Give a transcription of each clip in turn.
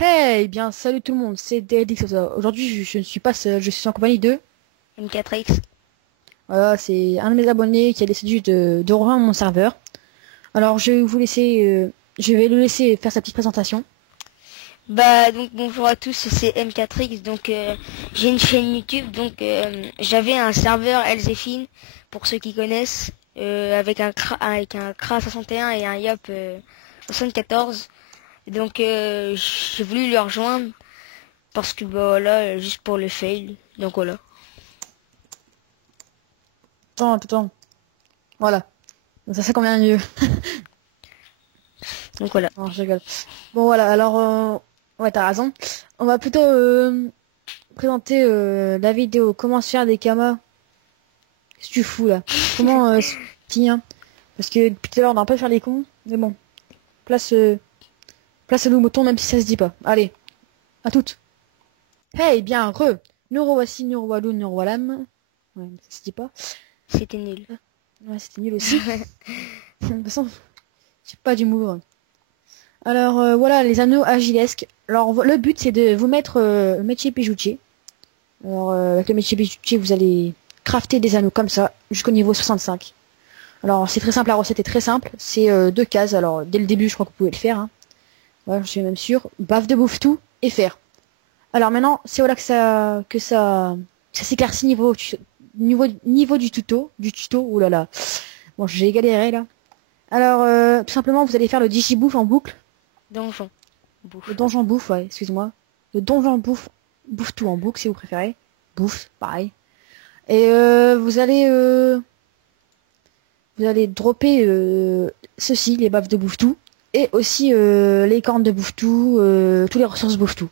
Hey, bien, salut tout le monde, c'est DLX. Aujourd'hui, je ne suis pas seul, je suis en compagnie de... M4X. Voilà, c'est un de mes abonnés qui a décidé de rejoindre mon serveur. Alors, je vais vous laisser... je vais le laisser faire sa petite présentation. Bah donc bonjour à tous, c'est M4X. Donc j'ai une chaîne YouTube. Donc j'avais un serveur Elzefin pour ceux qui connaissent, avec un CRA 61 et un YAP 74. Donc j'ai voulu le rejoindre parce que bah voilà, juste pour le fail. Donc voilà. Attends. Voilà. Ça convient mieux. Donc voilà. Non, je rigole. Bon, voilà, alors... ouais, t'as raison. On va plutôt présenter la vidéo. Comment se faire des kamas. Qu'est-ce que tu fous, là? Comment se tient? Parce que depuis tout à l'heure, on a un peu faire les cons. Mais bon, place, place le mouton, même si ça se dit pas. Allez, à toutes. Hey, bien, nous revoici, nous revoilà, nous revoilà. Ouais, ça se dit pas. C'était nul. Ouais, c'était nul aussi. De toute façon, j'ai pas d'humour. Alors, voilà, les anneaux agilesques. Alors, le but, c'est de vous mettre le métier bijoutier. Alors, avec le métier bijoutier, vous allez crafter des anneaux comme ça, jusqu'au niveau 65. Alors, c'est très simple, la recette est très simple. C'est deux cases. Alors, dès le début, je crois que vous pouvez le faire. Hein. Ouais, je suis même sûr. Bave de bouffe tout et faire. Alors maintenant, c'est voilà que ça s'éclaircit niveau du tuto. Oh là là. Bon, j'ai galéré là. Alors, tout simplement, vous allez faire le digibouffe en boucle. Donjon. Le Bouffe. donjon bouffe, ouais, excuse-moi. Le donjon bouffe tout en boucle si vous préférez. Bouffe, pareil. Et vous allez dropper ceci, les baffes de bouffe tout. Et aussi les cornes de bouffe tout, toutes les ressources bouffe tout.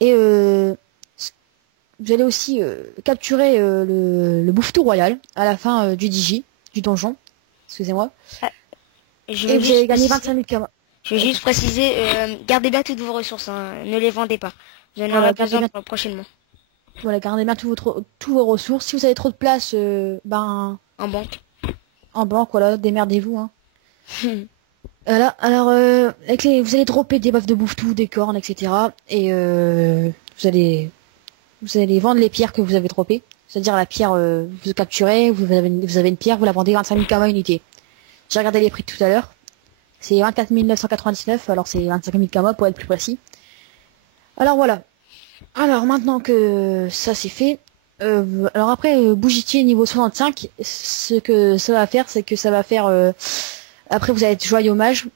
Et vous allez aussi capturer le bouffetou royal à la fin du donjon. Excusez-moi. Ah, je Et veux vous allez juste gagner préciser. 25 000 kamas. Je vais Ouais, juste t'inquiète. préciser, gardez bien toutes vos ressources, hein, ne les vendez pas. Vous en aurez Voilà, gardez besoin bien, prochainement. voilà, gardez bien tous vos ressources. Si vous avez trop de place, ben, En banque. en banque, voilà, démerdez-vous. Hein. Voilà, alors, vous allez dropper des baffes de bouffe-tout, des cornes, etc. Et vous allez vendre les pierres que vous avez droppées. C'est-à-dire la pierre, vous capturez, vous avez une pierre, vous la vendez 25 000 kamas unité. J'ai regardé les prix tout à l'heure. C'est 24 999, alors c'est 25 000 kamas pour être plus précis. Alors voilà. Alors maintenant que ça c'est fait, alors après bougitier niveau 65, ce que ça va faire, c'est que ça va faire après vous allez être joyeux hommage,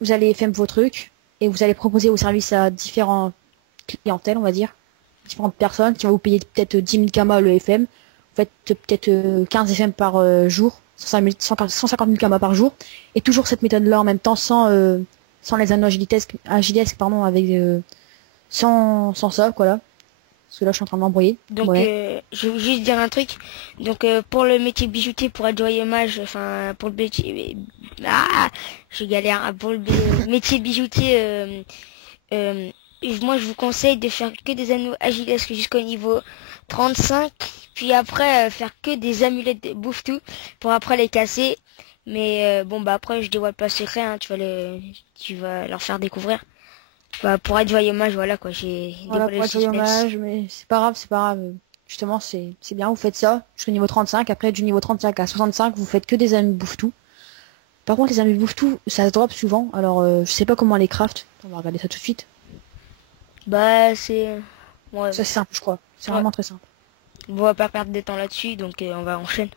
vous allez faire vos trucs et vous allez proposer vos services à différentes clientèles, on va dire, différentes personnes qui vont vous payer peut-être 10 000 kamas le FM. Vous faites peut-être 15 FM par jour, 150 000 kamas par jour, et toujours cette méthode-là en même temps sans les anneaux agilesques, pardon, avec sans ça, voilà. Parce que là, je suis en train de m'embrouiller. Donc, Ouais. je veux juste dire un truc. Donc, pour le métier bijoutier, pour être joyeux mage, enfin, pour le métier, je galère. Hein. Pour le métier bijoutier, euh, moi, je vous conseille de faire que des anneaux agilesques jusqu'au niveau 35, puis après faire que des amulettes de bouffe-tout pour après les casser. Mais bon, bah après, je dévoile pas le secret. Hein, tu vas leur faire découvrir. Bah, pour être joyeux mage, voilà quoi, j'ai Voilà, dévoilé pour le être joyeux suspense. hommage, mais c'est pas grave, c'est pas grave. Justement, c'est bien, vous faites ça jusqu'au niveau 35. Après, du niveau 35 à 65, vous faites que des amis bouffe tout. Par contre, les amis bouffe tout, ça se drop souvent. Alors, je sais pas comment les craft. On va regarder ça tout de suite. Bah, c'est... Ouais, Ça, c'est simple, je crois. C'est ouais. vraiment très simple. On va pas perdre de temps là-dessus, donc on va enchaîner.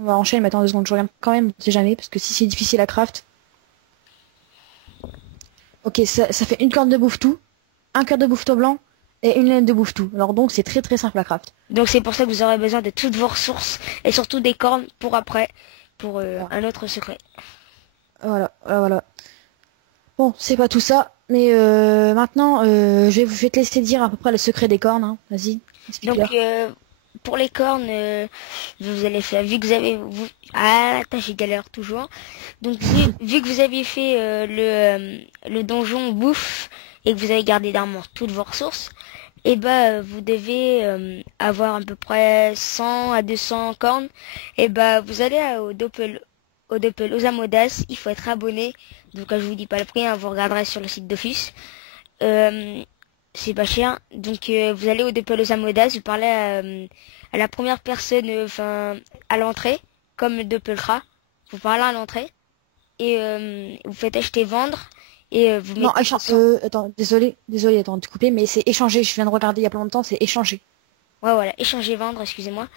On va enchaîner, mais attends 2 secondes, je regarde quand même, on sait jamais, parce que si c'est difficile à craft. Ok, ça fait une corne de bouffe tout, un cœur de bouffe tout blanc, et une laine de bouffe tout. Alors donc, c'est très très simple à craft. Donc c'est pour ça que vous aurez besoin de toutes vos ressources, et surtout des cornes pour après, pour Voilà, un autre secret. voilà. Bon, c'est pas tout ça, mais maintenant, je vais te laisser dire à peu près le secret des cornes. Hein. Vas-y, Donc explique-leur. pour les cornes, vous allez faire, vu que vous avez... Ah, attends, j'ai galère toujours. Donc vu que vous aviez fait le donjon bouffe, et que vous avez gardé d'armes toutes vos ressources, et bah vous devez avoir à peu près 100 à 200 cornes. Et bah vous allez au Doppel, aux Amodas, il faut être abonné. Donc je vous dis pas le prix, hein, vous regarderez sur le site d'office. c'est pas cher. Donc vous allez au Doppelhauser Modas, vous parlez à la première personne, enfin à l'entrée, comme Doppelkra. Vous parlez à l'entrée et vous faites acheter vendre et vous Non, mettez 100. attends, désolé, attends de couper, mais c'est échanger. Je viens de regarder il y a pas longtemps, c'est échanger. Ouais, voilà, échanger vendre, excusez-moi.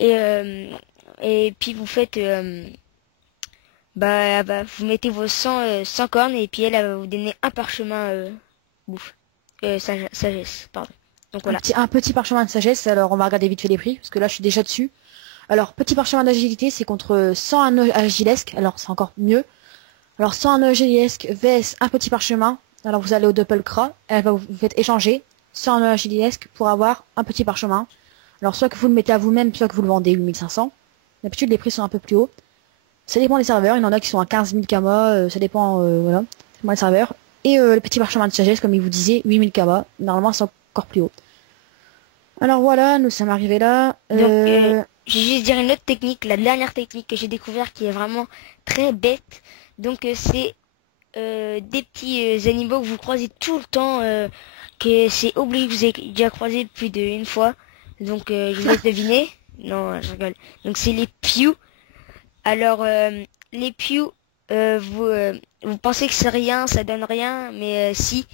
Et puis vous faites vous mettez vos 100 cornes et puis elle va vous donner un parchemin bouffe. Sagesse, pardon. Donc voilà. Un petit parchemin de sagesse. Alors, on va regarder vite fait les prix, parce que là, je suis déjà dessus. Alors, petit parchemin d'agilité, c'est contre 100 anneaux agilesques. Alors, c'est encore mieux. Alors, 100 anneaux agilesques, vs un petit parchemin. Alors, vous allez au Doppelkra. Vous faites échanger 100 anneaux agilesques pour avoir un petit parchemin. Alors, soit que vous le mettez à vous-même, soit que vous le vendez 8500. D'habitude, les prix sont un peu plus hauts. Ça dépend des serveurs. Il y en a qui sont à 15 000 kama. Ça dépend, voilà. Ça dépend des serveurs. Et le petit parchemin de sagesse, comme il vous disait, 8000 kama. Normalement, c'est encore plus haut. Alors voilà, nous sommes arrivés là. Donc, je vais juste dire une autre technique, la dernière technique que j'ai découvert qui est vraiment très bête. Donc, c'est des petits animaux que vous croisez tout le temps, que c'est obligé que vous ayez déjà croisé plus d'une fois. Donc, je vous laisse deviner. Non, je rigole. Donc, c'est les Pew. Alors, les Pew, vous pensez que c'est rien, ça donne rien, mais si,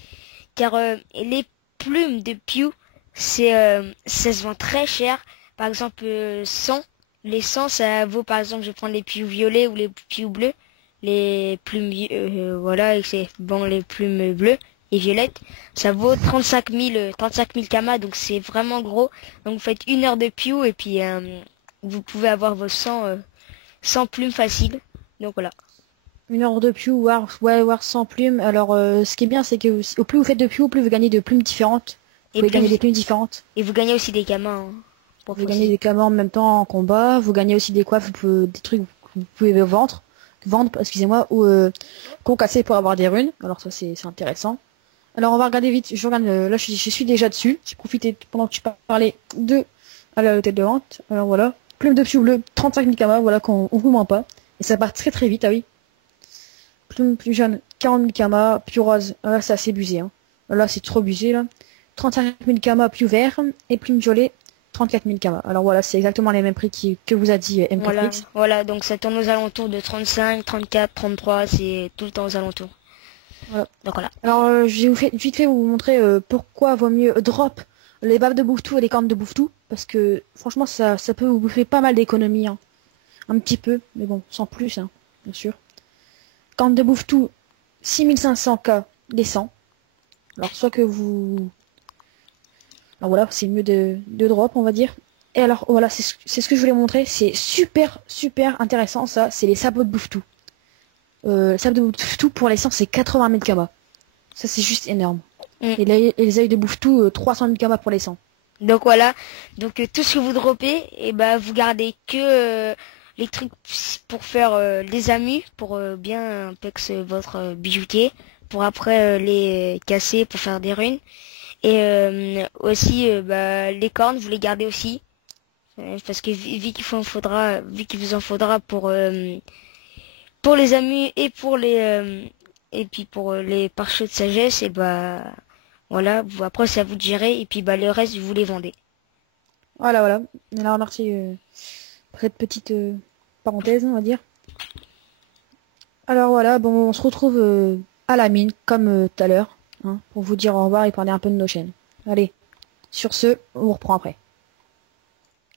car les plumes de Pew, ça se vend très cher. Par exemple, 100, les 100, ça vaut, par exemple, je vais prendre les Pew violets ou les Pew bleus, les plumes, voilà, et c'est bon, les plumes bleues et violettes, ça vaut 35 000 kamas, donc c'est vraiment gros. Donc vous faites 1 heure de Pew et puis vous pouvez avoir vos 100 plumes faciles. Donc voilà. 1 heure de Pew, war 100 plumes. Alors, ce qui est bien, c'est que au plus vous faites de Pew, au plus vous gagnez de plumes différentes. Vous pouvez gagner des plumes différentes. Et vous gagnez aussi des kamas. Hein, vous gagnez des kamas en même temps en combat. Vous gagnez aussi des coiffes, des trucs que vous pouvez vendre, excusez-moi, ou concasser pour avoir des runes. Alors ça, c'est intéressant. Alors, on va regarder vite. Je regarde, là, je suis déjà dessus. J'ai profité pendant que tu parlais à la tête de vente. Alors voilà. Plume de Pew bleu, 35 000 kamas. Voilà, qu'on vous ment pas. Et ça part très très vite, ah oui. Plume plus jeune, 40 000 kamas, plus rose, là c'est assez busé. Hein. Là c'est trop busé là. 35 000 kamas plus vert et plume violet, 34 000 kamas. Alors voilà, c'est exactement les mêmes prix que vous a dit MPX. Voilà, donc ça tourne aux alentours de 35, 34, 33, c'est tout le temps aux alentours. Voilà. Donc voilà. Alors je vais vite fait vous montrer pourquoi vaut mieux drop les baves de Bouftou et les cornes de Bouftou. Parce que franchement ça peut vous bouffer pas mal d'économies. Hein. Un petit peu, mais bon, sans plus, hein, bien sûr. Corne de Bouftou, 6500k les 100. Alors soit que vous... Alors voilà, c'est mieux de drop, on va dire. Et alors voilà, c'est ce que je voulais montrer. C'est super intéressant ça. C'est les sabots de Bouftou. Les sabots de Bouftou pour les 100 c'est 80 000 kamas. Ça c'est juste énorme. Et les œils de Bouftou, 300 000 kamas pour les 100. Donc voilà, donc tout ce que vous dropez, et bah vous gardez que les trucs pour faire les amus, pour bien pex votre bijoutier, pour après les casser pour faire des runes. Et aussi les cornes, vous les gardez aussi. Parce que vu qu'il vous en faudra pour les amus et pour les et puis pour les pare-chocs de sagesse, et bah voilà, après c'est à vous de gérer et puis bah le reste vous les vendez. Voilà. Alors merci pour cette petite parenthèse, on va dire. Alors voilà, bon, on se retrouve à la mine comme tout à l'heure, hein, pour vous dire au revoir et parler un peu de nos chaînes. Allez, sur ce, on vous reprend après.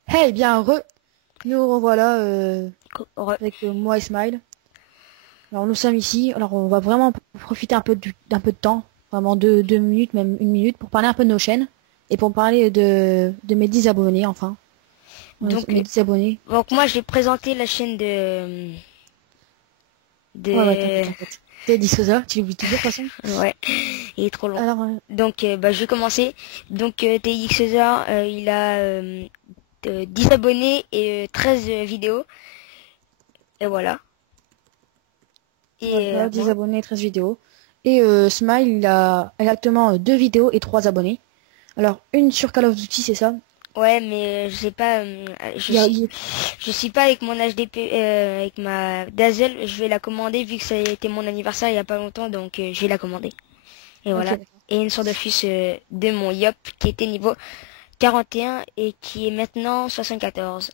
Hey, bien nous revoilà avec moi et Smile. Alors nous sommes ici, alors on va vraiment profiter d'un peu de temps, vraiment 2 minutes, même 1 minute, pour parler un peu de nos chaînes et pour parler de mes 10 abonnés, enfin. Donc, mes 10 abonnés. Donc moi j'ai présenté la chaîne de... Ouais, t'es Discosa, tu l'oublies toujours de toute façon. Ouais, il est trop long. Alors, donc je vais commencer. Donc TX César, il a 10 abonnés et 13 vidéos. Et voilà. Et 10 abonnés, 13 vidéos. Et Smile, il a exactement 2 vidéos et 3 abonnés. Alors, une sur Call of Duty, c'est ça? Ouais, mais je sais pas, je suis pas avec mon HDP, avec ma Dazzle, je vais la commander vu que ça a été mon anniversaire il y a pas longtemps, donc je vais la commander. Et voilà. Okay. et une sorte de fils de mon Yop qui était niveau 41 et qui est maintenant 74.